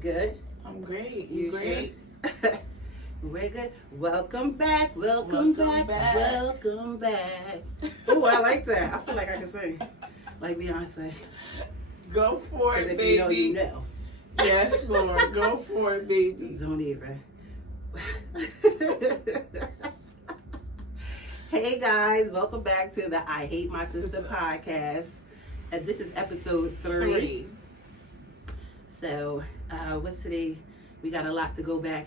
Good? I'm great. You great? Sure? We're good. Welcome back. Welcome back. Welcome back. Oh, I like that. I feel like I can sing. Like Beyonce. Go for it, if baby. you know, you know. Yes, Lord. Go for it, baby. Don't even. Hey guys, welcome back to the I Hate My Sister podcast. And this is episode 3. So, what's today? We got a lot to go back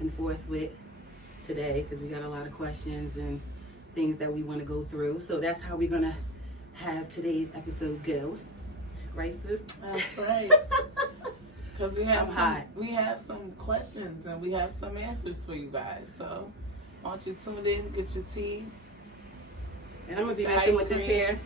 and forth with today because we got a lot of questions and things that we want to go through. So that's how we're going to have today's episode go. Right, sis? That's right. Because we have some questions and we have some answers for you guys. So, why don't you tune in, get your tea. And I'm going to be messing with this hair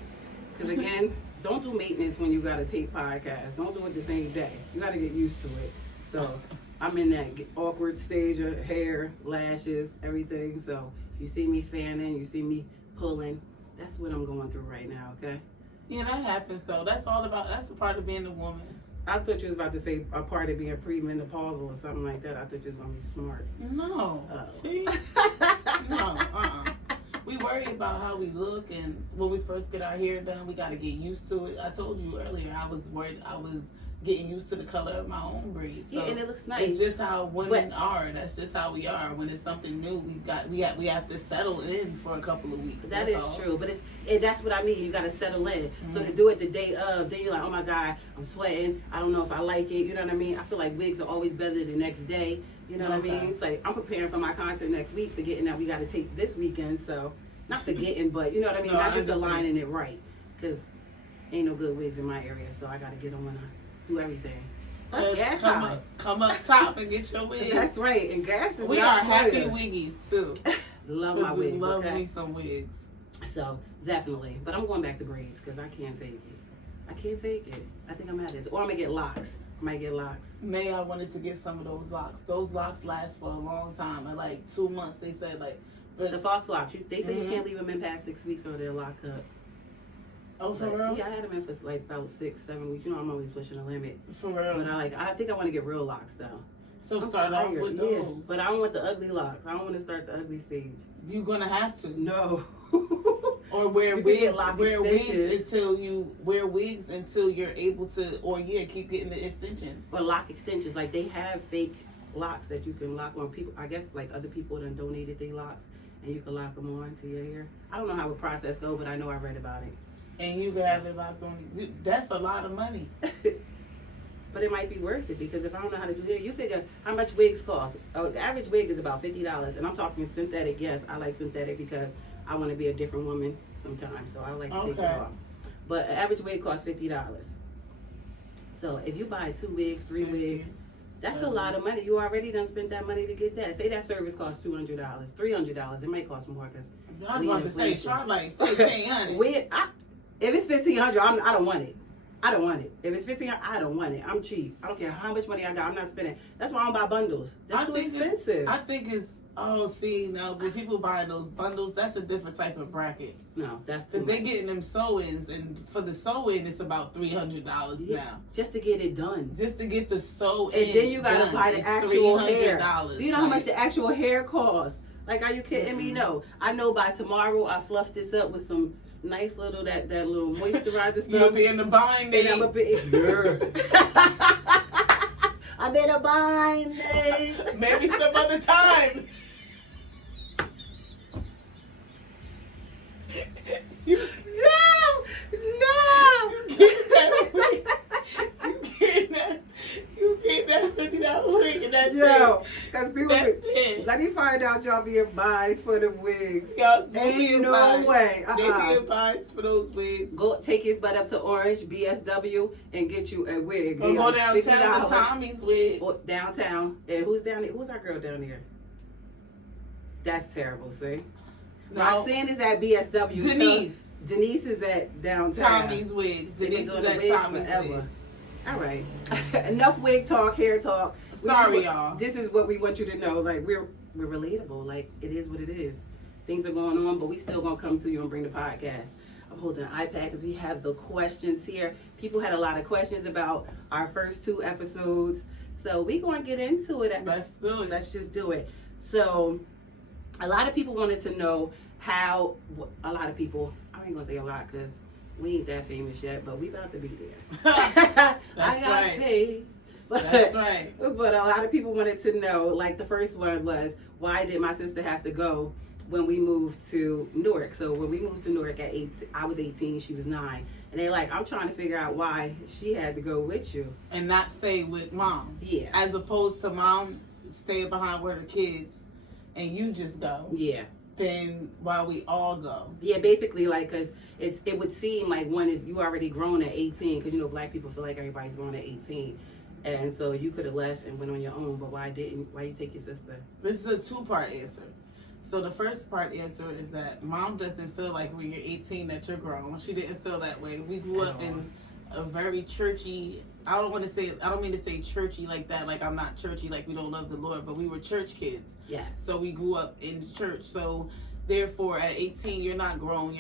because, again, don't do maintenance when you got to tape podcasts. Don't do it the same day. You got to get used to it. So I'm in that awkward stage of hair, lashes, everything. So if you see me fanning, you see me pulling, that's what I'm going through right now, okay? Yeah, that happens, though. That's a part of being a woman. I thought you was about to say a part of being premenopausal or something like that. I thought you was going to be smart. No. See? No, We worry about how we look, and when we first get our hair done, we got to get used to it. I told you earlier, I was worried. I was getting used to the color of my own braids. So yeah, and it looks nice. It's just how women are. That's just how we are. When it's something new, we have to settle in for a couple of weeks. That is true, but that's what I mean. You got to settle in. Mm-hmm. So to do it the day of, then you're like, oh my God, I'm sweating. I don't know if I like it. You know what I mean? I feel like wigs are always better the next day. You know what I mean? It's like I'm preparing for my concert next week, forgetting that we got to tape this weekend. So not forgetting, but you know what I mean? Not just aligning it right, because ain't no good wigs in my area. So I got to get on and do everything. Plus gas high. Come up top and get your wigs. That's right. And gas is we not are happy wiggies too. Love my wigs. Love me some wigs. So definitely, but I'm going back to braids because I can't take it. I can't take it. I think I'm at this, or I'm gonna get locks. I might get locks. May I wanted to get some of those locks. Those locks last for a long time. In like 2 months, they said like. But the fox locks, they say you can't leave them in past 6 weeks or they'll lock up. Oh, for real? Yeah, I had them in for like about 6-7 weeks. You know, I'm always pushing the limit. For real? But I think I want to get real locks though. So start off with those. Yeah, but I don't want the ugly locks. I don't want to start the ugly stage. You're gonna have to. No. Or wear wigs until you're able to, or keep getting the extensions. Or lock extensions, like they have fake locks that you can lock on people. I guess like other people that donated their locks, and you can lock them on to your hair. I don't know how the process goes, but I know I read about it. And you can have it locked on. That's a lot of money. But it might be worth it because if I don't know how to do hair, you figure how much wigs cost. The average wig is about $50, and I'm talking synthetic. Yes, I like synthetic because I want to be a different woman sometimes, so I like to take it off. But an average wig costs $50. So if you buy 2 wigs, 3 wigs, that's a lot of money. You already done spent that money to get that. Say that service costs $200, $300. It might cost more because I was about to say, sharp like $1,500. If it's $1,500, I don't want it. I don't want it. If it's $1,500, I don't want it. I'm cheap. I don't care how much money I got. I'm not spending. That's why I don't buy bundles. That's too expensive. I think it's. Oh, see, now when people buying those bundles, that's a different type of bracket. No, that's too much. Because they getting them sew-ins, and for the sew-in, it's about $300 now. Just to get it done. Just to get the sew-in. And then you gotta buy the actual hair. Do you know how much the actual hair costs? Like, are you kidding me? No. I know by tomorrow I fluff this up with some nice little that little moisturizer stuff. You'll be in the bind. And I'm a bit. I'm in a bind. Maybe some other time. No! You get that $50 wig and that's it. Because people let me find out y'all being buys for the wigs. Y'all ain't no way. They being buys for those wigs. Go take his butt up to Orange, BSW, and get you a wig. Or go downtown to Tommy's wig. Or downtown. And who's down there? Who's our girl down there? That's terrible, see? No. Roxanne is at BSW. Denise is at downtown. Tommy's wig. Denise is at Tommy's forever. All right. Enough wig talk, hair talk. Sorry, y'all. This is what we want you to know. Like, we're relatable. Like, it is what it is. Things are going on, but we still gonna come to you and bring the podcast. I'm holding an iPad because we have the questions here. People had a lot of questions about our first 2 episodes. So we're going to get into it. Let's do it. Let's just do it. So a lot of people wanted to know how, a lot of people, I ain't going to say a lot because we ain't that famous yet, but we about to be there. That's I got right. faith. That's right. But a lot of people wanted to know, like the first one was, why did my sister have to go when we moved to Newark? So when we moved to Newark at 8, I was 18, she was 9. And they're like, I'm trying to figure out why she had to go with you. And not stay with mom. Yeah. As opposed to mom staying behind with her kids and you just go. Yeah. Then why we all go. Yeah, basically, like, because it would seem like one is you already grown at 18, because, you know, black people feel like everybody's grown at 18. And so you could have left and went on your own, but why you take your sister? This is a 2-part answer. So the first part answer is that mom doesn't feel like when you're 18 that you're grown. She didn't feel that way. We grew up in a very churchy, I don't mean to say churchy like that, like I'm not churchy, like we don't love the Lord, but we were church kids. Yes. So we grew up in church. So therefore at 18 you're not grown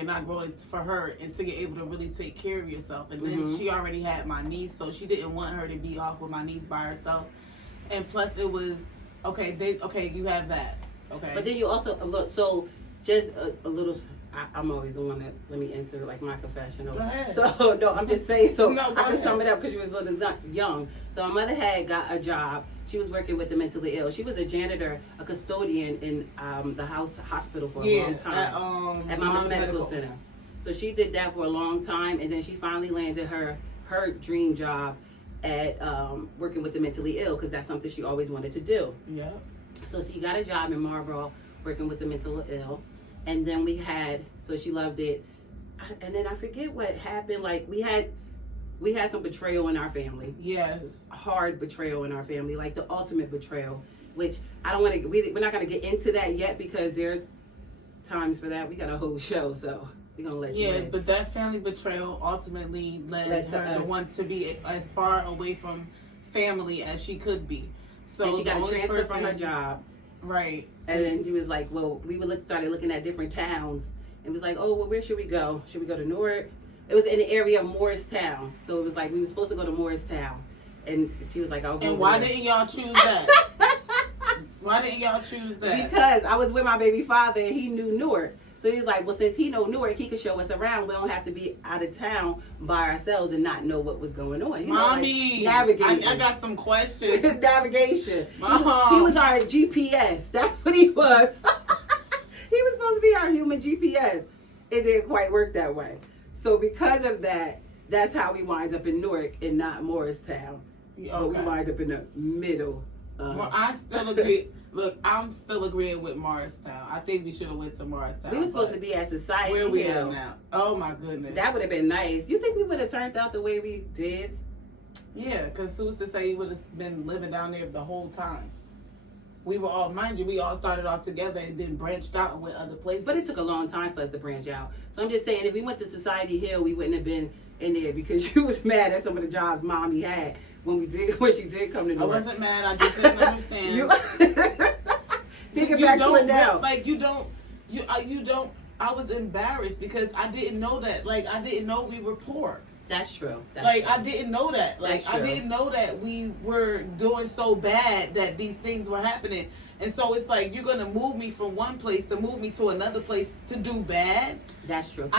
for her until you're able to really take care of yourself. And then she already had my niece, so she didn't want her to be off with my niece by herself. And plus it was okay, you have that. Okay. But then you also look, so just a little. I'm always the one that, let me insert like my confessional. Go ahead. So no, I'm just saying. So No, I can ahead. sum it up because you was a little young. So my mother had got a job. She was working with the mentally ill. She was a janitor, a custodian in the hospital for a long time at Mama Medical Center. So she did that for a long time, and then she finally landed her dream job at working with the mentally ill, because that's something she always wanted to do. Yeah. So she got a job in Marlboro working with the mentally ill. And then so she loved it. And then I forget what happened. Like we had some betrayal in our family. Yes. Hard betrayal in our family, like the ultimate betrayal, which I don't want to, we're not going to get into that yet because there's times for that. We got a whole show, so we're going to let you in. Yeah, but that family betrayal ultimately led her to want to be as far away from family as she could be. So and she got a transfer from her job. Right. And then she was like, well, we started looking at different towns and was like, oh, well, where should we go? Should we go to Newark? It was in the area of Morristown. So it was like, we were supposed to go to Morristown. And she was like, I'll go. And why didn't y'all choose that? Why didn't y'all choose that? Because I was with my baby father and he knew Newark. So he's like, well, since he know Newark, he could show us around. We don't have to be out of town by ourselves and not know what was going on. You Mommy, know, like navigation. I got some questions. Navigation. Mom. He was our GPS. That's what he was. He was supposed to be our human GPS. It didn't quite work that way. So because of that, that's how we wind up in Newark and not Morristown. Okay. But we wind up in the middle. Well, I still agree. Look, I'm still agreeing with Morristown. I think we should have went to Morristown. We were supposed to be at Society Where we Hill. at now? Oh my goodness. That would have been nice. You think we would have turned out the way we did? Yeah, because who's to say he would have been living down there the whole time? We were all, mind you, we all started off together and then branched out and went other places. But it took a long time for us to branch out. So I'm just saying, if we went to Society Hill, we wouldn't have been in there because you was mad at some of the jobs Mommy had when she did come to Newark. I wasn't mad. I just didn't understand. Thinking back to it now. Like you don't. I was embarrassed because I didn't know that. Like I didn't know we were poor. That's true. I didn't know that. Like That's true. I didn't know that we were doing so bad that these things were happening. And so it's like you're gonna move me from one place to move me to another place to do bad. That's true.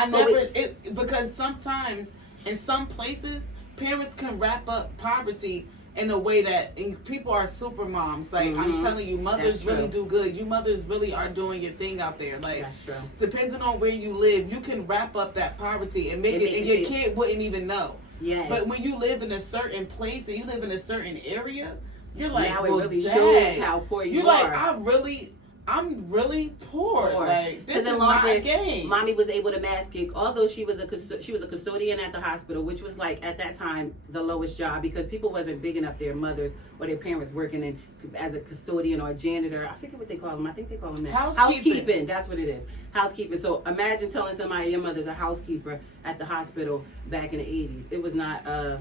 Because sometimes in some places parents can wrap up poverty in a way that people are super moms. Like I'm telling you, mothers really do good. You mothers really are doing your thing out there. Like that's true. Depending on where you live, you can wrap up that poverty and make it and your kid wouldn't even know. Yes. But when you live in a certain place and you live in a certain area, you're like, now well, it really dang. shows how poor you are. You're like, I'm really poor. Like this is not a game. Mommy was able to mask it, although she was a custodian at the hospital, which was like at that time the lowest job because people wasn't big enough their mothers or their parents working as a custodian or a janitor. I forget what they call them. I think they call them that. Housekeeping. That's what it is. Housekeeping. So imagine telling somebody your mother's a housekeeper at the hospital back in the 80s. It was not a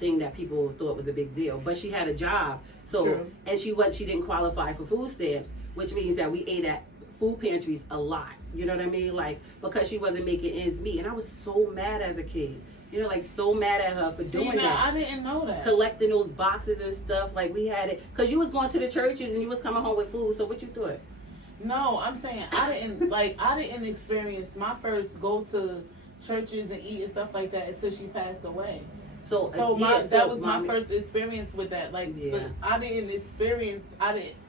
thing that people thought was a big deal, but she had a job. So and she didn't qualify for food stamps, which means that we ate at food pantries a lot. You know what I mean? Like, because she wasn't making ends meet. And I was so mad as a kid. You know, like so mad at her for doing that. I didn't know that. Collecting those boxes and stuff. Like we had it. Because you was going to the churches and you was coming home with food. So what you thought? No, I'm saying I didn't experience my first go to churches and eat and stuff like that until she passed away. So that was my first experience with that. Like, but I didn't experience.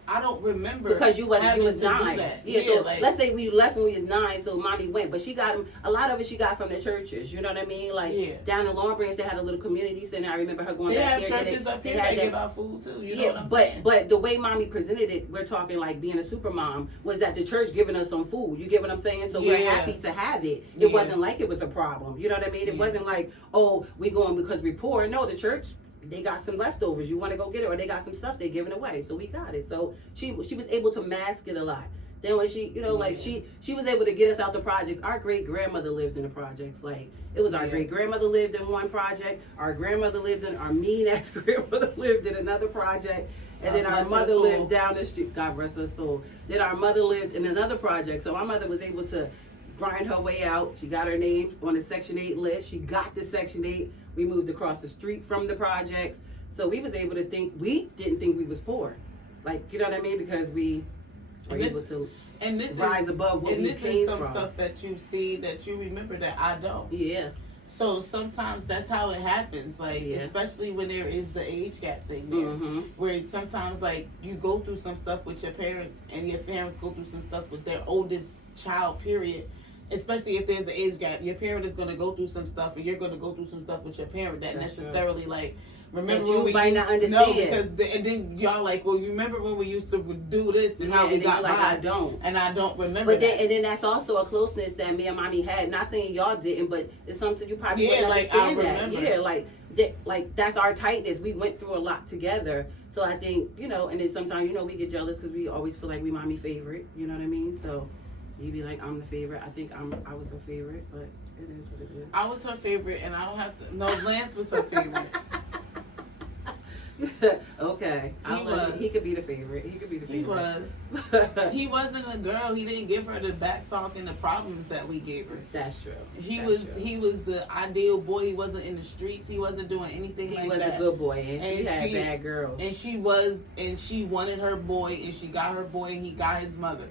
I don't remember because you was 9. Yeah, so like, let's say we left when we was 9, so mommy went, but she got them. A lot of it she got from the churches. You know what I mean? Like down in Long Branch, they had a little community center. I remember her going back there. They have churches up here that give out food too. You know what I'm saying? But the way mommy presented it, we're talking like being a super mom, was that the church giving us some food. You get what I'm saying? So we're happy to have it. It wasn't like it was a problem. You know what I mean? It wasn't like, oh, we going because we poor. No, the church, they got some leftovers. You want to go get it, or they got some stuff they're giving away. So we got it. So she was able to mask it a lot. Then when she, you know, like she was able to get us out the projects. Our great grandmother lived in the projects. Like it was our great grandmother lived in one project. Our grandmother lived in, our mean ass grandmother lived in another project. And then our mother lived down the street. God rest her soul. Then our mother lived in another project. So my mother was able to grind her way out. She got her name on the Section 8 list. She got the Section 8. We moved across the street from the projects. So we was able to think, we didn't think we was poor. Like, you know what I mean? Because we were able to rise above what we came from. And this is some stuff that you see that you remember that I don't. Yeah. So sometimes that's how it happens, like especially when there is the age gap thing there, where sometimes like you go through some stuff with your parents and your parents go through some stuff with their oldest child, period. Especially if there's an age gap, your parent is going to go through some stuff, and you're going to go through some stuff with your parent that that's necessarily true. Like remember that when we might used, not understand. No, because and then y'all like, well, you remember when we used to do this and how we got like by, I don't, and I don't remember. But then that's also a closeness that me and mommy had. Not saying y'all didn't, but it's something you probably wouldn't understand. Like that's our tightness. We went through a lot together. So I think, you know, and then sometimes, you know, we get jealous because we always feel like we mommy favorite. You know what I mean? So. You be like, I'm the favorite. I think I was her favorite, but it is what it is. I was her favorite, and I don't have to. No, Lance was her favorite. Okay, he could be the favorite. He could be the favorite. He was. He wasn't a girl. He didn't give her the back talk and the problems that we gave her. That's true. He was the ideal boy. He wasn't in the streets. He wasn't doing anything like that. He was a good boy, and she had bad girls. And she wanted her boy, and she got her boy, and he got his mother.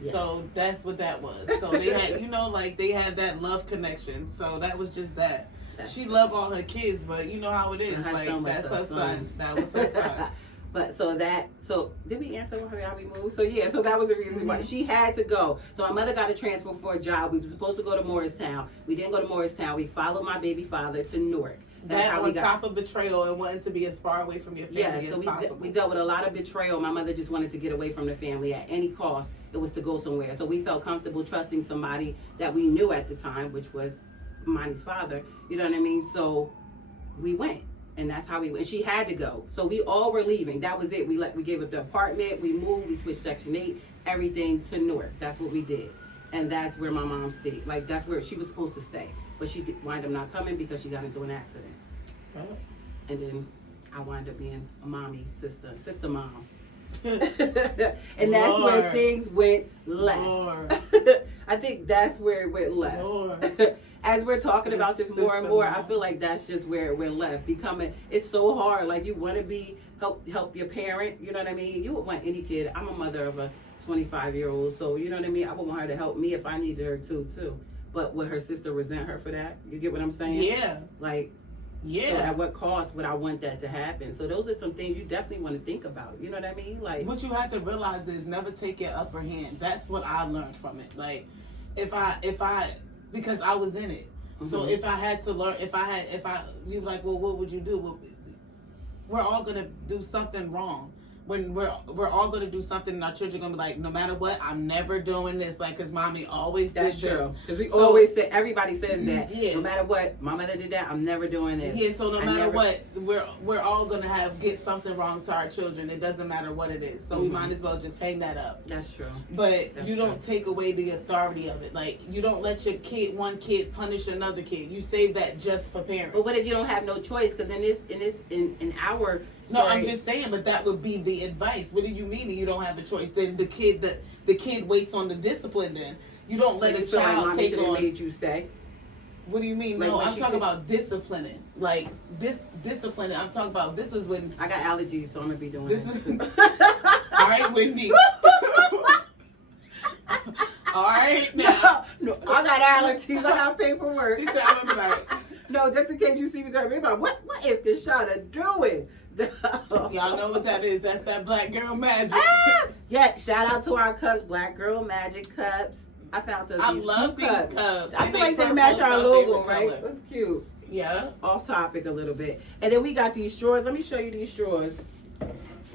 Yes. So that's what that was. So they had, you know, like they had that love connection. So that was just that. She loved all her kids, but you know how it is. Like that's her son. That was her son. But so did we answer how we moved? So so that was the reason why she had to go. So my mother got a transfer for a job. We were supposed to go to Morristown. We didn't go to Morristown. We followed my baby father to Newark. That's how we got top of betrayal and wanting to be as far away from your family as possible. We dealt with a lot of betrayal. My mother just wanted to get away from the family at any cost. It was to go somewhere. So we felt comfortable trusting somebody that we knew at the time, which was Monty's father. You know what I mean? So we went. And that's how we went. She had to go. So we all were leaving. That was it. We gave up the apartment. We moved. We switched Section 8. Everything to Newark. That's what we did. And that's where my mom stayed. Like, that's where she was supposed to stay. But she wound up not coming because she got into an accident. Oh. And then I wound up being a mommy, sister mom. And that's where things went left. I think that's where it went left. As we're talking about this more and more, I feel like that's just where it went left. It's so hard. Like you want to help your parent. You know what I mean? You would want any kid. I'm a mother of a 25-year-old, so you know what I mean. I would want her to help me if I needed her too. But would her sister resent her for that? You get what I'm saying? Yeah. Like. Yeah. So at what cost would I want that to happen? So those are some things you definitely want to think about. You know what I mean? Like what you have to realize is never take your upper hand. That's what I learned from it. Like if I because I was in it. So if I had to learn, you like, well, what would you do? Well, we're all gonna do something wrong. When we're all gonna do something, and our children are gonna be like, no matter what, I'm never doing this. Like, cause mommy always did this. That's true. Cause we always say, everybody says that. Yeah. No matter what, my mother did that. I'm never doing this. Yeah. So no matter what, we're all gonna get something wrong to our children. It doesn't matter what it is. So we might as well just hang that up. That's true. But you don't take away the authority of it. Like you don't let your one kid punish another kid. You save that just for parents. But what if you don't have no choice? Cause in our story, no, I'm just saying. But that would be the advice. What do you mean that you don't have a choice? Then the kid waits on the discipline. Then You don't let So a you feel like child mommy take should have on. made you stay? What do you mean? Like No, when I'm she talking could- about disciplining. Like disciplining. I'm talking about this is when. I got allergies, so I'm gonna be doing This this. is all right, Wendy. All right, now. No, I got allergies. I got paperwork. She said, I'm gonna be like, No, just in case you see me talking about what is Kashana doing? y'all know what that is. That's that black girl magic. Ah! Yeah, shout out to our cups, Black Girl Magic cups. I found us I these love cute these cups. cups. I And feel like they purple match is our my logo, favorite right? color. That's cute. Yeah. Off topic a little bit. And then we got these straws. Let me show you these straws.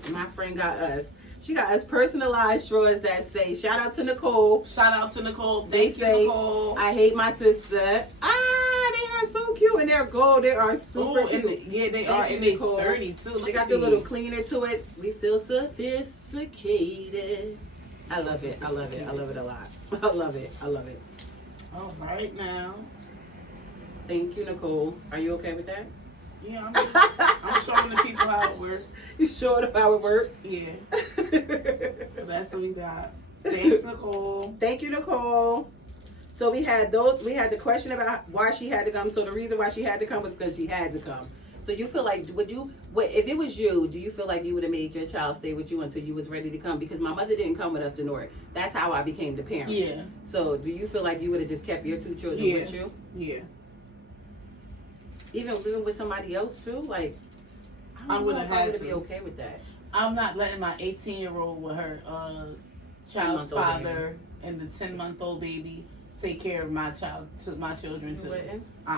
My friend got us. She got us personalized straws that say, shout out to Nicole. Shout out to Nicole. They Thank say, you, Nicole. I hate my sister. Ah, they are so cute. And they're gold. They are super Ooh, cute. yeah, they Thank are. you, And they Nicole. sturdy too. Look They got at the little these. cleaner to it. We feel sophisticated. I love it. I love it. I love it a lot. I love it. I love it. All right now. Thank you, Nicole. Are you okay with that? Yeah, I'm showing the people how it works. You showed up how it worked? Yeah. So that's what we got. Thanks, Nicole. Thank you, Nicole. So we had those. We had the question about why she had to come. So the reason why she had to come was because she had to come. So you feel like, if it was you, do you feel like you would have made your child stay with you until you was ready to come? Because my mother didn't come with us to Newark. That's how I became the parent. Yeah. So do you feel like you would have just kept your two children Yeah. with you? Yeah. Even living with somebody else too? Like, I don't would know have if I had would be to. okay with that. I'm not letting my 18-year-old with her child's 10-month-old father and the 10-month-old baby take care of my children You too. wouldn't? Uh-uh.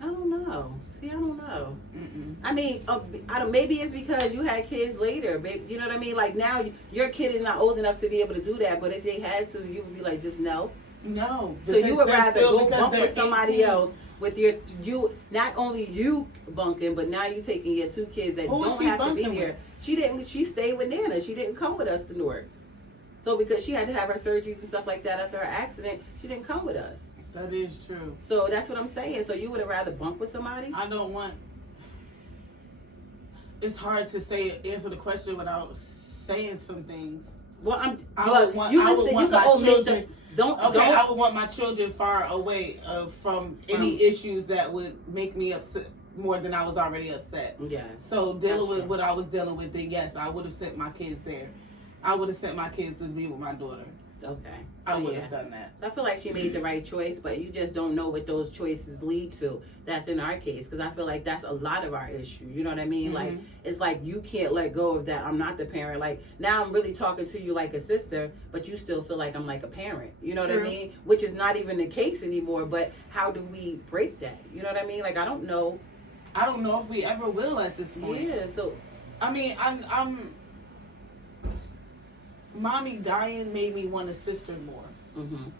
I don't know. See, I don't know. Mm-mm. I mean, I don't, maybe it's because you had kids later. Babe, you know what I mean? Like now, your kid is not old enough to be able to do that. But if they had to, you would be like, just no. No. So you would rather go because bunk they're with somebody 18. else with you. Not only you bunking, but now you taking your two kids that Who is don't she have to be bunking here. with? She didn't. She stayed with Nana. She didn't come with us to Newark. So because she had to have her surgeries and stuff like that after her accident, she didn't come with us. That is true. So that's what I'm saying. So you would have rather bunk with somebody? I don't want. It's hard to answer the question without saying some things. Well, I would want you my omit children. don't. I would want my children far away from any issues that would make me upset more than I was already upset. Yeah. So dealing That's with true. what I was dealing with, then yes, I would have sent my kids there. I would have sent my kids to be with my daughter. Okay. I So, would yeah. have done that. So I feel like she made the right choice, but you just don't know what those choices lead to. That's in our case, because I feel like that's a lot of our issue. You know what I mean? Mhm. Like, it's like you can't let go of that. I'm not the parent. Like, now I'm really talking to you like a sister, but you still feel like I'm like a parent. You know what I True. mean? Which is not even the case anymore, but how do we break that? You know what I mean? Like, I don't know. I don't know if we ever will at this point. Yeah, so. I mean, I'm mommy dying made me want a sister more. Mm-hmm.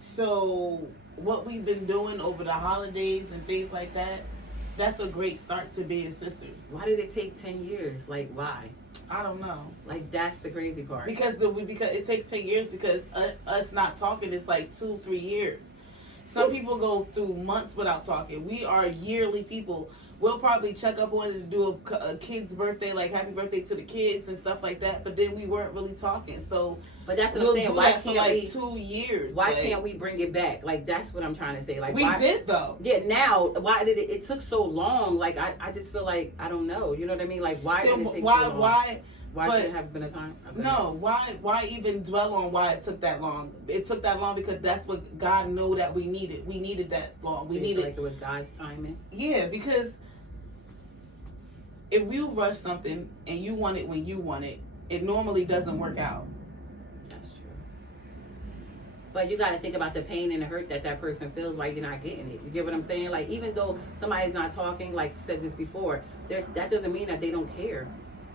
So what we've been doing over the holidays and things like that, that's a great start to being sisters. Why did it take 10 years? Like, why? I don't know. Like, that's the crazy part. Because it takes 10 years because us not talking is like 2-3 years. Some people go through months without talking. We are yearly people. We'll probably check up on it to do a kid's birthday, like happy birthday to the kids and stuff like that. But then we weren't really talking. So But that's what we'll I'm saying. do Why that for can't like we? 2 years. Why like, can't we bring it back? Like, that's what I'm trying to say. Like, we why? did though. Yeah, now why did it took so long? Like, I just feel like I don't know. You know what I mean? Like, why did it take so long? Why but- should it have been a time? Okay. No, why even dwell on why it took that long? It took that long because that's what God knew that we needed. We needed that long. We You feel needed, like it was God's timing. yeah, because if you rush something and you want it when you want it, it normally doesn't work out. That's true. But you got to think about the pain and the hurt that person feels like you're not getting it. You get what I'm saying? Like, even though somebody's not talking, like said this before, that doesn't mean that they don't care.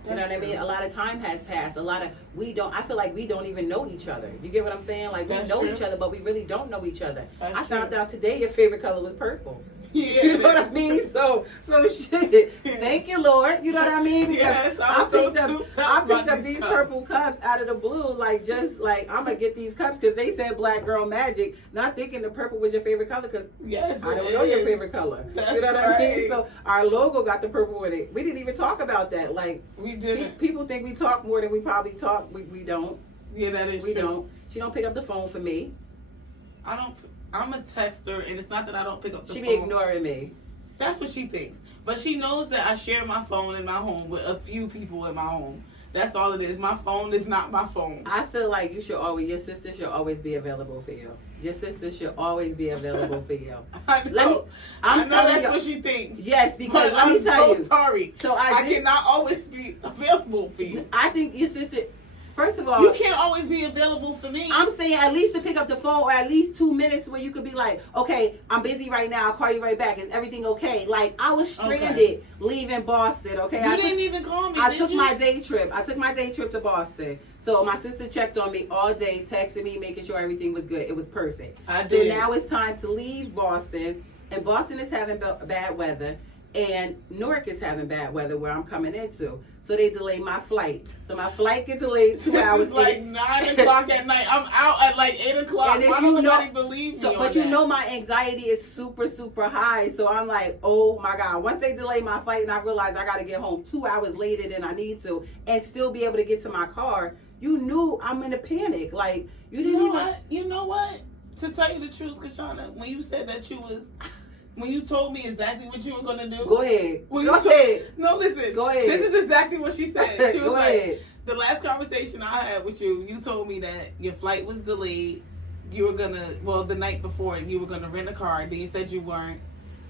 You know what I mean? A lot of time has passed. I feel like we don't even know each other. You get what I'm saying? Like, we That's know true. each other, but we really don't know each other. That's I found true. out today your favorite color was purple. Yeah, You know what I mean? So shit. Thank you, Lord. You know what I mean? Because Yes, I was so picked up souped about these cups. purple cups out of the blue, like just like I'm gonna get these cups because they said Black Girl Magic, not thinking the purple was your favorite color because Yes, I it don't know your is. favorite color. That's You know what I mean? right. So our logo got the purple in it. We didn't even talk about that. Like We didn't. people think we talk more than we probably talk. We don't. Yeah, that is We true. don't. She don't pick up the phone for me. I'm a texter, and it's not that I don't pick up the She phone. be ignoring me. That's what she thinks. But she knows that I share my phone in my home with a few people in my home. That's all it is. My phone is not my phone. I feel like your sister should always be available for you. Your sister should always be available for you. I know. I'm I know telling that's you. what she thinks. Yes, because But let me I'm tell so you. sorry. So I cannot always be available for you. I think your sister, first of all, You can't always be available for me. I'm saying at least to pick up the phone, or at least 2 minutes where you could be like, okay, I'm busy right now. I'll call you right back. Is everything okay? Like, I was stranded leaving Boston, okay? You didn't even call me. I took my day trip. I took my day trip to Boston. So my sister checked on me all day, texted me, making sure everything was good. It was perfect. I So did. now it's time to leave Boston. And Boston is having bad weather. And Newark is having bad weather where I'm coming into. So they delayed my flight. So my flight gets delayed 2 hours. It's like 9 o'clock at night. I'm out at like 8 o'clock. And if Why you don't know- nobody believe me So, on but you that? know my anxiety is super, super high. So I'm like, oh my God. Once they delay my flight and I realize I got to get home 2 hours later than I need to and still be able to get to my car, you knew I'm in a panic. Like, you didn't You know what? To tell you the truth, Kashana, when you said that when you told me exactly what you were going to do. Go ahead. When Go you ahead. No, listen. Go ahead. This is exactly what she said. She was Go like, ahead. the last conversation I had with you, you told me that your flight was delayed. You were the night before, you were going to rent a car. Then you said you weren't.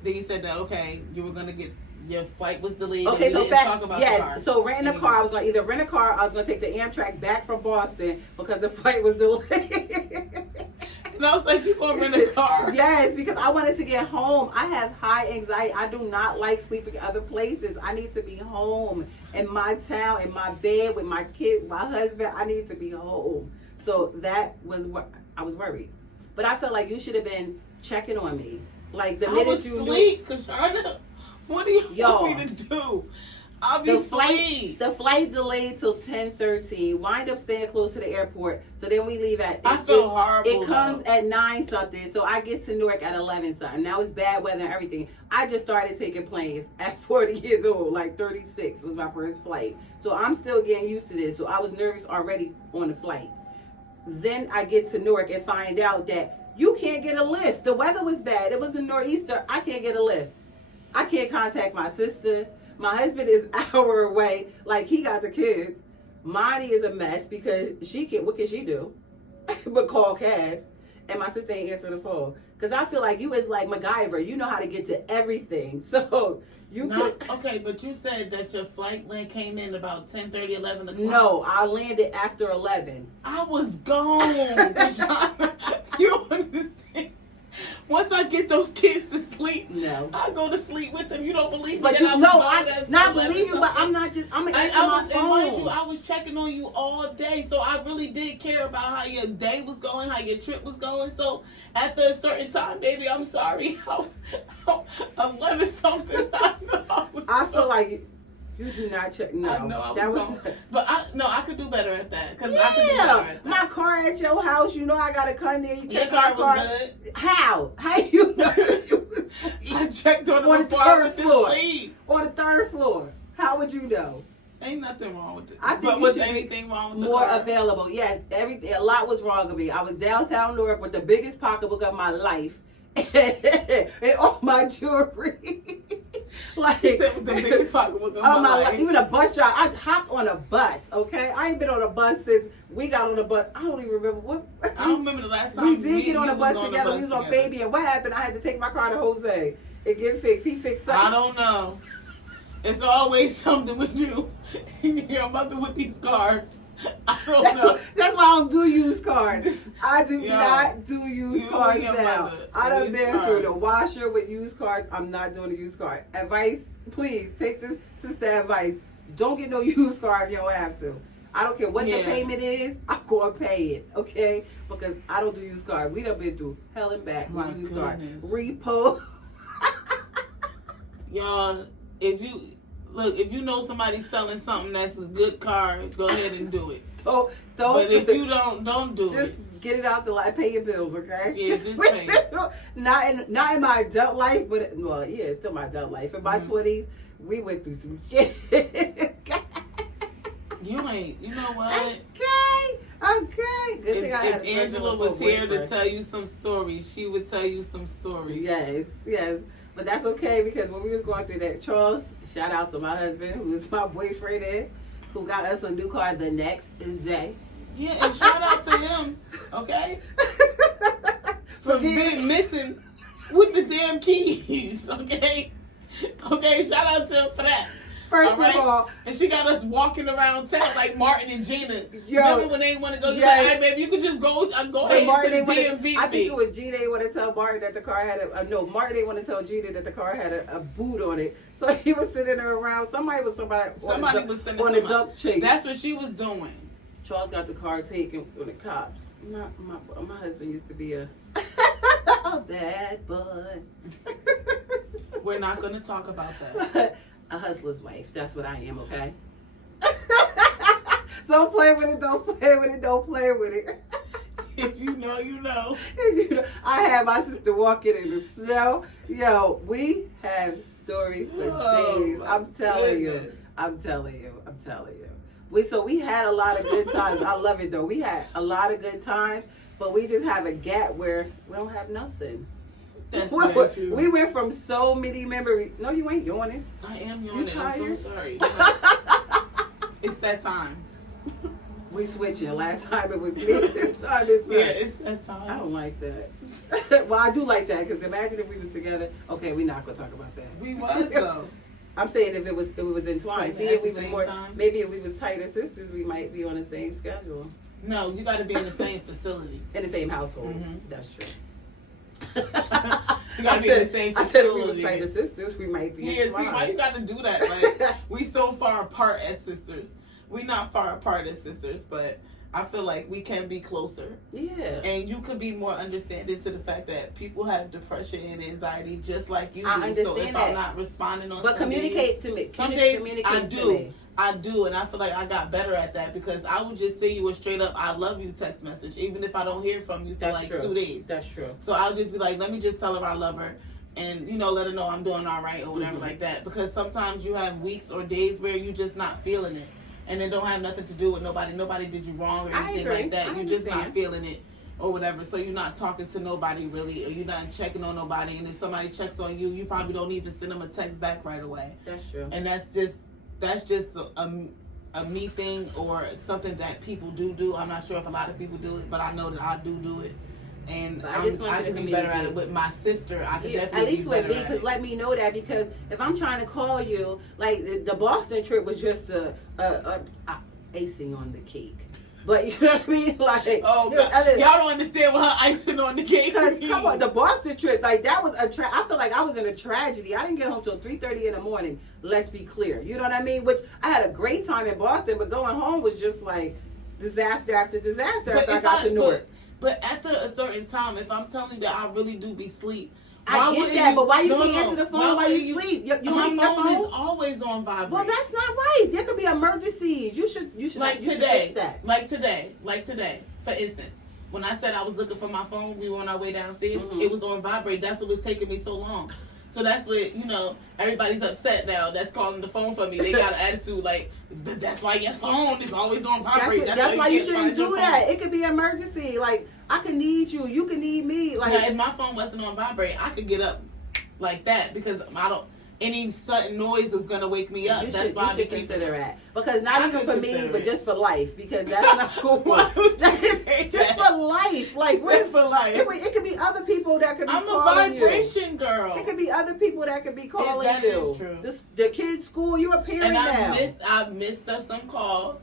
Then you said that, okay, you were going to get, your flight was delayed. Okay, and so we didn't talk about the car. yes. So renting a car, I was going to either rent a car or I was going to take the Amtrak back from Boston because the flight was delayed. And I was like, you going to rent a car? Yes, because I wanted to get home. I have high anxiety. I do not like sleeping other places. I need to be home in my town, in my bed with my kid, my husband. I need to be home. So that was what I was worried. But I felt like you should have been checking on me. Like the I minute was you asleep, Kashana. What do you Yo. want me to do? I'll be the asleep. flight delayed till 10:13. Wind up staying close to the airport. So then we leave at. I feel horrible. It comes though. at 9 something. So I get to Newark at 11 something. Now it's bad weather and everything. I just started taking planes at 40 years old. Like 36 was my first flight. So I'm still getting used to this. So I was nervous already on the flight. Then I get to Newark and find out that you can't get a lift. The weather was bad. It was a nor'easter. I can't get a lift. I can't contact my sister. My husband is an hour away. Like, he got the kids. Monty is a mess because what can she do? But call cabs. And my sister ain't answering the phone. Because I feel like you is like MacGyver. You know how to get to everything. So, Okay, but you said that your flight came in about 10:30, 11 o'clock. No, I landed after 11. I was gone. Kashana. You don't understand. Once I get those kids to sleep, No. I go to sleep with them. You don't believe me? But that you I was know, gone I at not 11 believe you, but something? I'm not just, I'm going to I answer my was, and mind phone. you, I was checking on you all day, so I really did care about how your day was going, how your trip was going. So after a certain time, baby, I'm sorry. How 11 something. I feel like you do not check. No, I know I was that was. gone. But I could do better at that. Cause I could do better Yeah, at that. my car at your house. You know I gotta come there. You Your check car my car. was good. How? How you know you was I checked on On the the before I third went to floor. sleep. on the third floor? How would you know? Ain't nothing wrong with it. I think but you was should be anything wrong with the More car? available. Yes, a lot was wrong with me. I was downtown Newark with the biggest pocketbook of my life and all my jewelry. Like He said with the biggest pocketbook of oh my my life. life. Even a bus drive. I hopped on a bus. Okay, I ain't been on a bus since we got on a bus. I don't even remember what. I don't remember the last time We did get on you a bus was together. We was on Fabian. What happened? I had to take my car to Jose and get fixed. He fixed something. I don't know. It's always something with you and your mother with these cars. I don't know. That's why I don't do used cars. I do Yo, not do used you cars and your now. mother I done and these been through the cars. washer with used cars. I'm not doing a used car. Advice, please take this sister advice. Don't get no used car if you don't have to. I don't care what the Yeah. payment is. I'm going to pay it, okay? Because I don't do used cars. We done been through hell and back My with used cars. goodness. Repo. Y'all, if you know somebody's selling something that's a good car, go ahead and do it. don't. But if you don't do just it. get it out the light. Pay your bills, okay? Yeah, just pay it. not in my adult life, but well, yeah, it's still my adult life. In my 20s, we went through some shit. You know what? Okay, Okay. Good thing I had If Angela was here to boyfriend. tell you some stories, she would tell you some stories. Yes, yes. But that's okay because when we was going through that, Charles, shout out to my husband who is my boyfriend in, who got us a new car the next day. Yeah, and shout out to him, okay? For being missing with the damn keys, okay? Okay, shout out to him for that. First of all, and she got us walking around town like Martin and Gina. Yo, remember when they want to go? Yes. Like, hey, baby, you could just go ahead Martin, to the DMV. I think it was Gina. They want to tell Martin that the car had Martin. They want to tell Gina that the car had a boot on it. So he was sitting there around. Somebody was on a duck chase. That's what she was doing. Charles got the car taken from the cops. My husband used to be a bad boy. We're not going to talk about that. A hustler's wife. That's what I am, okay? Don't play with it. Don't play with it. Don't play with it. If you know, you know. I had my sister walking in the snow. Yo, we have stories for days. I'm telling you. I'm telling you. We had a lot of good times. I love it though. We had a lot of good times, but we just have a gap where we don't have nothing. That's very true. We went from so many memories. No, you ain't yawning. I am yawning. You tired? I'm so sorry. It's that time. We switching. Last time it was me. This time it's yeah, it's that time. I don't like that. Well, I do like that because imagine if we was together. Okay, we're not gonna talk about that. We was though. I'm saying if it was entwined. See, if we was more, time? maybe if we was tighter sisters, we might be on the same schedule. No, you got to be in the same facility. In the same household. Mm-hmm. That's true. You gotta be in the same facility. I said if we was tighter sisters, we might be. Yeah, see, why you got to do that? Like, we so far apart as sisters. We not far apart as sisters, but I feel like we can be closer. Yeah. And you could be more understanding to the fact that people have depression and anxiety just like you do. I understand so if that. I'm not responding on but communicate to me. Some days communicate I to do. Me. I do, and I feel like I got better at that because I would just send you a straight up I love you text message, even if I don't hear from you for That's like true. 2 days. That's true. So I'll just be like, let me just tell her I love her and, you know, let her know I'm doing all right or whatever Mm-hmm. like that. Because sometimes you have weeks or days where you just not feeling it. And it don't have nothing to do with nobody. Nobody did you wrong or anything like that. You're just not feeling it or whatever. So you're not talking to nobody really, or you're not checking on nobody. And if somebody checks on you, you probably don't even send them a text back right away. That's true. And that's just a me thing or something that people do. I'm not sure if a lot of people do it, but I know that I do it. And I just want I you to can be better at it with my sister. I could definitely at least be with better me, at because it. let me know that, because if I'm trying to call you, like the Boston trip was just a icing on the cake. But you know what I mean? Like, oh, God. Y'all don't understand what her icing on the cake is. Because come on, the Boston trip, like that was I feel like I was in a tragedy. I didn't get home till 3:30 in the morning. Let's be clear. You know what I mean? Which I had a great time in Boston, but going home was just like disaster after disaster after I got to Newark. But after a certain time, if I'm telling you that I really do be sleep. I get that, but why you can't answer the phone while you sleep? You my your phone is always on vibrate. Well, that's not right. There could be emergencies. You should like you today. should fix that. Like today. For instance, when I said I was looking for my phone, we were on our way downstairs. Mm-hmm. It was on vibrate. That's what was taking me so long. So that's what, everybody's upset now that's calling the phone for me. They got an attitude like, that's why your phone is always on vibrate. That's why you shouldn't do that. It could be an emergency. Like, I could need you. You could need me. Like, now, if my phone wasn't on vibrate, I could get up like that because any sudden noise is going to wake me up. That's why I should consider that. Because not even for me, but just for life. Because that's not cool. Just for life. Like, for life. It could be other people that could be calling you. I'm a vibration girl. It could be other people that could be calling that you. Is true. The kids' school, you a parent now. I've missed some calls.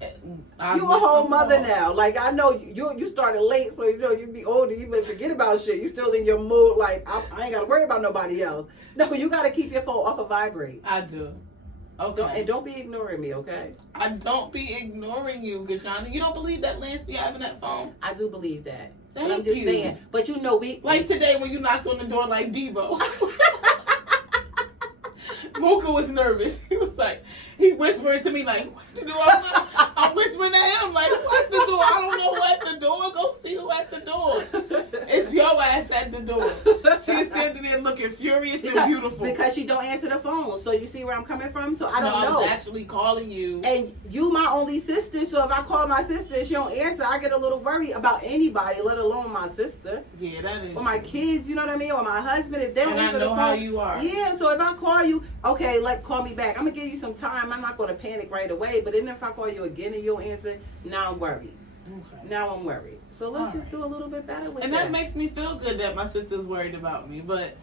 You a whole mother now. Like, I know you started late, so you be older. You may forget about shit. You still in your mood. Like, I ain't got to worry about nobody else. No, you got to keep your phone off of vibrate. I do. Okay. Don't be ignoring me, okay? I don't be ignoring you, Gashana. You don't believe that Lance be having that phone? I do believe that. Thank but I'm just saying. But we like today when you knocked on the door like Debo. Mocha was nervous. He whispered to me like, what the door? I'm whispering at him like, what the door? I don't know who at the door. Go see who at the door. It's your ass at the door. She's standing there looking furious because, and beautiful. Because she don't answer the phone. So you see where I'm coming from? So I don't know. I was actually calling you. And you my only sister, so if I call my sister and she don't answer, I get a little worried about anybody, let alone my sister. Yeah, that is. Or my kids, you know what I mean? Or my husband, if they don't answer the phone. And I know how you are. Yeah, so if I call you, okay, call me back. I'm going to give you some time. I'm not going to panic right away. But then if I call you again and you'll answer, now I'm worried. Okay. Now I'm worried. So let's just do a little bit better with that. And that makes me feel good that my sister's worried about me. But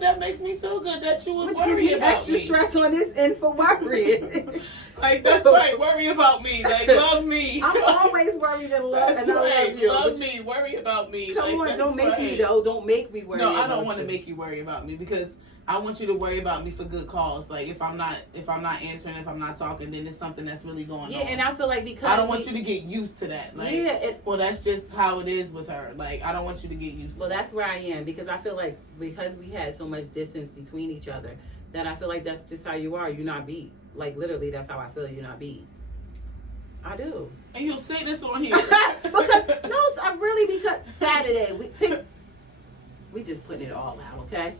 that makes me feel good that you would worry about me. Which gives me extra stress on this end for worrying. Like, that's right. Worry about me. Like, love me. I'm always worried and love, that's and right. I love you. Love me. Worry about me. Come like, on, don't make me though. Don't make me worry. No, I about don't want to you. make you worry about me because I want you to worry about me for good cause. Like if I'm not answering, if I'm not talking, then it's something that's really going on. Yeah, and I feel like because I don't want you to get used to that. Like, well, that's just how it is with her. Like I don't want you to get used to. Well, that's where I am because I feel like because we had so much distance between each other that I feel like that's just how you are. You're not beat. Like literally, that's how I feel. You're not beat. I do. And you'll say this on here because I really because Saturday we just putting it all out, okay?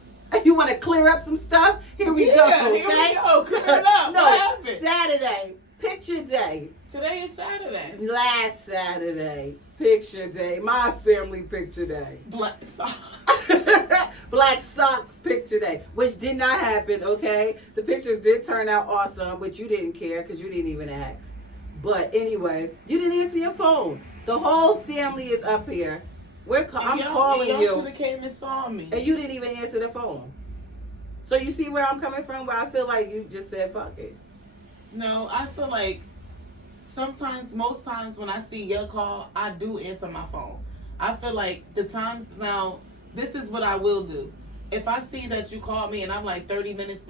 You want to clear up some stuff? Here we go, okay? Here we go. Clear it up. No, what happened? Saturday, picture day. Today is Saturday. Last Saturday, picture day. My family picture day. Black sock. Black sock picture day, which did not happen, okay? The pictures did turn out awesome, but you didn't care because you didn't even ask. But anyway, you didn't answer your phone. The whole family is up here. I'm calling you. Y'all could have came and saw me. And you didn't even answer the phone. So you see where I'm coming from? Where I feel like you just said fuck it. No, I feel like most times when I see your call, I do answer my phone. I feel like now, this is what I will do. If I see that you called me and I'm like 30 minutes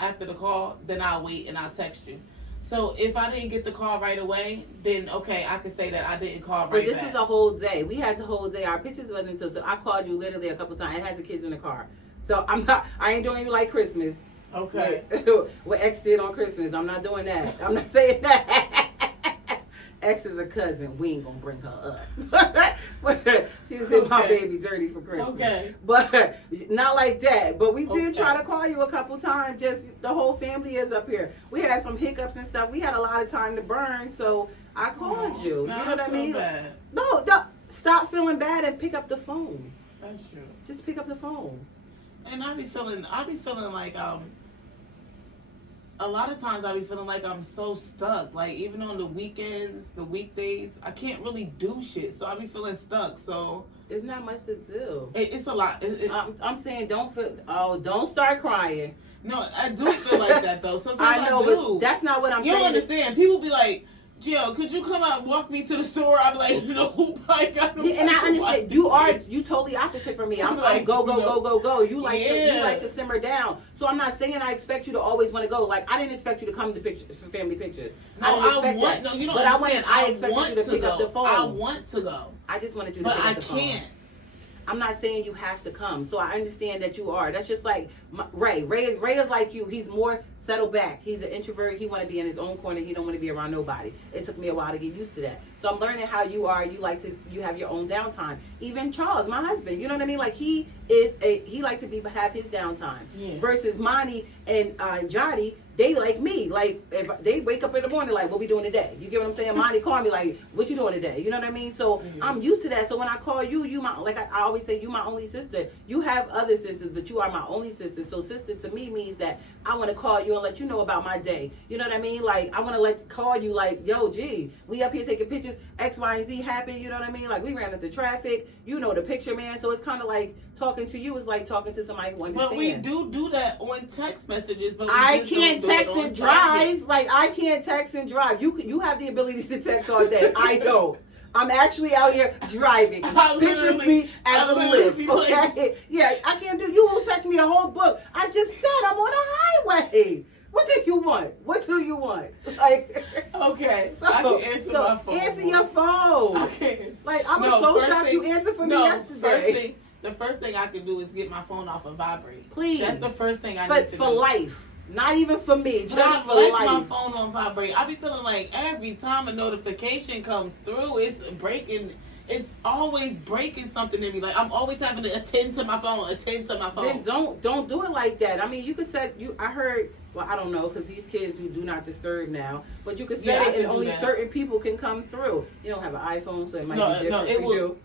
after the call, then I'll wait and I'll text you. So if I didn't get the call right away, then okay, I can say that I didn't call right back. But this was a whole day. We had the whole day. Our pictures wasn't until I called you literally a couple times. I had the kids in the car. So I ain't doing you like Christmas. Okay. What X did on Christmas. I'm not doing that. I'm not saying that. X is a cousin. We ain't gonna bring her up. She just hit my baby dirty for Christmas. Okay. But not like that. But we did try to call you a couple times. Just the whole family is up here. We had some hiccups and stuff. We had a lot of time to burn, so I called you. You know what I mean? Bad. No, stop feeling bad and pick up the phone. That's true. Just pick up the phone. And I be feeling like a lot of times I be feeling like I'm so stuck. Like even on the weekends, the weekdays, I can't really do shit. So I be feeling stuck. So it's not much to do. It's a lot. I'm saying don't start crying. No, I do feel like that though. Sometimes I know, I do. But that's not what I'm saying. You don't understand. People be like, Jill, could you come out and walk me to the store? I'm like, no, I got no. Yeah, and I understand you totally opposite from me. I'm like go. You like to simmer down. So I'm not saying I expect you to always want to go. Like I didn't expect you to come to pictures for family pictures. No, I didn't expect that. No, you don't but understand. I expected you to pick up the phone. I want to go. I just wanted you to pick up the phone. But I can't. I'm not saying you have to come. So I understand that you are. That's just like Ray. Ray is like you. He's more settled back. He's an introvert. He want to be in his own corner. He don't want to be around nobody. It took me a while to get used to that. So I'm learning how you are. You have your own downtime. Even Charles, my husband, you know what I mean? Like he likes to have his downtime. Yeah. Versus Monty and Jody, they like me. Like if they wake up in the morning, like what we doing today? You get what I'm saying? Monty call me like, what you doing today? You know what I mean? So I'm used to that. So when I call you, I always say, you my only sister. You have other sisters, but you are my only sister. So sister to me means that I want to call you and let you know about my day. You know what I mean? Like I want to call you like, yo, gee, we up here taking pictures. X, Y, and Z happened. You know what I mean? Like we ran into traffic. You know the picture, man. So it's kind of like talking to you is like talking to somebody who understands. But we do that on text messages. But I can't text and drive. Like I can't text and drive. You have the ability to text all day. I don't. I'm actually out here driving. Picture me as a lift. Okay? Yeah, I can't do. You will text me a whole book. I just said I'm on a highway. What do you want? What do you want? Like, okay, so I can answer my phone. Answer your phone. Okay. Like I was so shocked you answered for me yesterday. The first thing I can do is get my phone off of vibrate. Please. That's the first thing I need to do. For life. Not even for me, just for life. My phone on vibrate. I be feeling like every time a notification comes through, it's breaking it's always breaking something in me. Like I'm always having to attend to my phone. Then don't do it like that. I mean, you could set I heard. Well, I don't know because these kids do not disturb now. But you could set it, and only certain people can come through. You don't have an iPhone, so it might be different for you.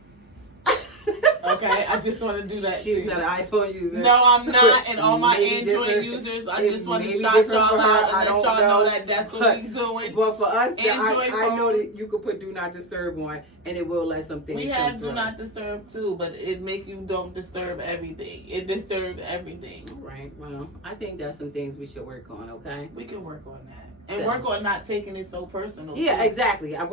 Okay, I just want to do that. She's not an iPhone user. No, I'm not. And all my Android users, I just want to shout y'all out and let y'all know that that's what we doing. But for us, I know that you could put Do Not Disturb on, and it will let some things We come have through. Do Not Disturb too, but it make you don't disturb everything. It disturbs everything. Right. Well, I think that's some things we should work on. Okay. We can work on that. And work on not taking it so personal. Yeah, too. exactly. I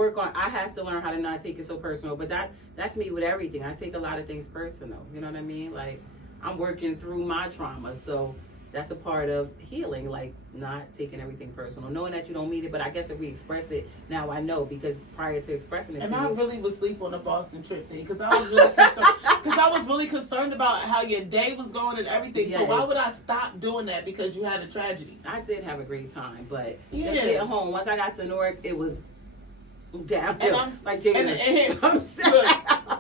have to learn how to not take it so personal. But that's me with everything. I take a lot of things personal. You know what I mean? Like, I'm working through my trauma. So that's a part of healing, like not taking everything personal. Knowing that you don't mean it, but I guess if we express it, now I know, because prior to expressing it and to I you, really was asleep on the Boston trip thing because I was really concerned. Because I was really concerned about how your day was going and everything. Yes. So why would I stop doing that because you had a tragedy? I did have a great time, but Yeah. just getting home, once I got to Newark, it was downhill. And I'm like Jada.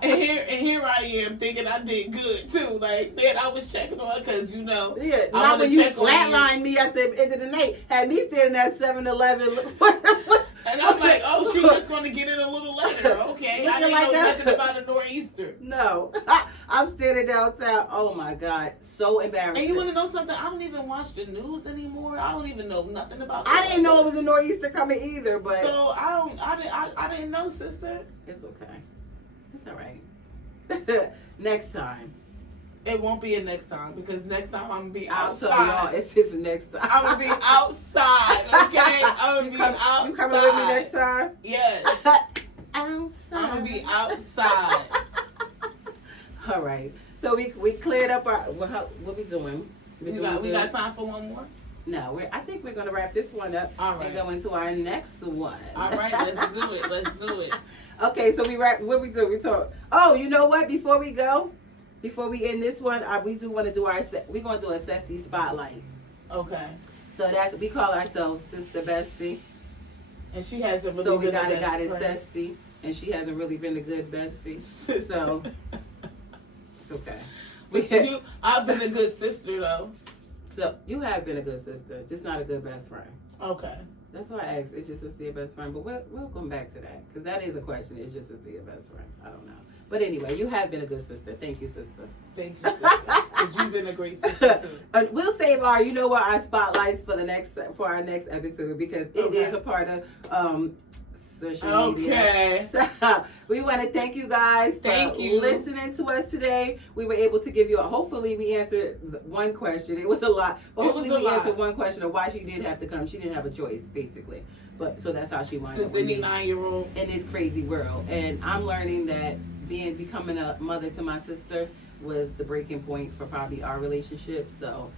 And here I am thinking I did good too. Like, man, I was checking on because Yeah, I not wanna when you check on flatlined me at the end of the night. Had me standing at 7-Eleven. And I'm like, oh, she's just going to get it a little later. Okay. I didn't know nothing about a nor'easter. No. I'm standing downtown. Oh, my God. So embarrassing. And you want to know something? I don't even watch the news anymore. I don't even know nothing about I didn't know it was a nor'easter coming either, but... So, I didn't know, sister. It's okay. It's all right. Next time. It won't be a next time because next time I'm going to be I'll outside. tell y'all if it's next time. I'm going to be outside, okay? I'm going to be outside. You coming with me next time? Yes. Outside. I'm going to be outside. All right. So we cleared up our... What we doing? We got time for one more? No, I think we're going to wrap this one up and go into our next one. All right, let's do it. Let's do it. Okay, so we wrap. What we do? We talk. Oh, you know what? Before we end this one, we do want to do we're going to do a Sestie spotlight. Okay. So we call ourselves Sister Bestie. And she hasn't really so been we got it Sestie, and she hasn't really been a good bestie. So it's okay. But I've been a good sister though. So you have been a good sister, just not a good best friend. Okay. That's why I asked, is your sister your best friend? But we'll come back to that, because that is a question. Is your sister your best friend? I don't know. But anyway, you have been a good sister. Thank you, sister. Thank you, sister. Because you've been a great sister, too. We'll save our spotlights for our next episode, because it is a part of social media. Okay. So we want to thank you guys for listening to us today. We were able to give you hopefully we answered one question. It was a lot, but hopefully we answered one question of why she did have to come. She didn't have a choice, basically. But so that's how she wound up with me 9-year-old in this crazy world. And I'm learning that becoming a mother to my sister was the breaking point for probably our relationship. So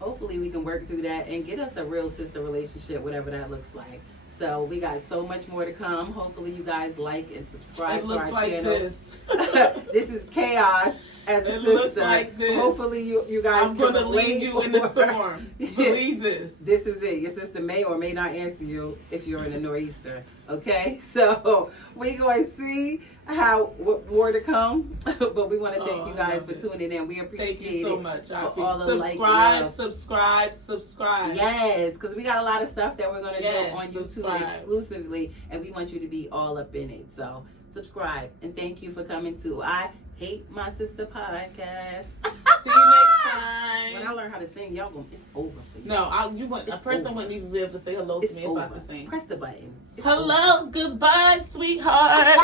hopefully we can work through that and get us a real sister relationship, whatever that looks like. So we got so much more to come. Hopefully you guys like and subscribe to our channel. This. This is chaos as a sister. Looks like this. Hopefully you guys I'm going to leave you in the storm. Believe this. This is it. Your sister may or may not answer you if you're in a nor'easter. Okay? So we're going to see what more to come. But we want to thank you guys for tuning in. We appreciate it. Thank you so much. All the subscribe. Yes, because we got a lot of stuff that we're going to do on YouTube exclusively, and we want you to be all up in it. So subscribe, and thank you for coming to I Hate My Sister podcast. See you next time. When I learn how to sing, it's over for you. No, a person wouldn't even be able to say hello to me if I could sing. Press the button. Hello, goodbye, sweetheart.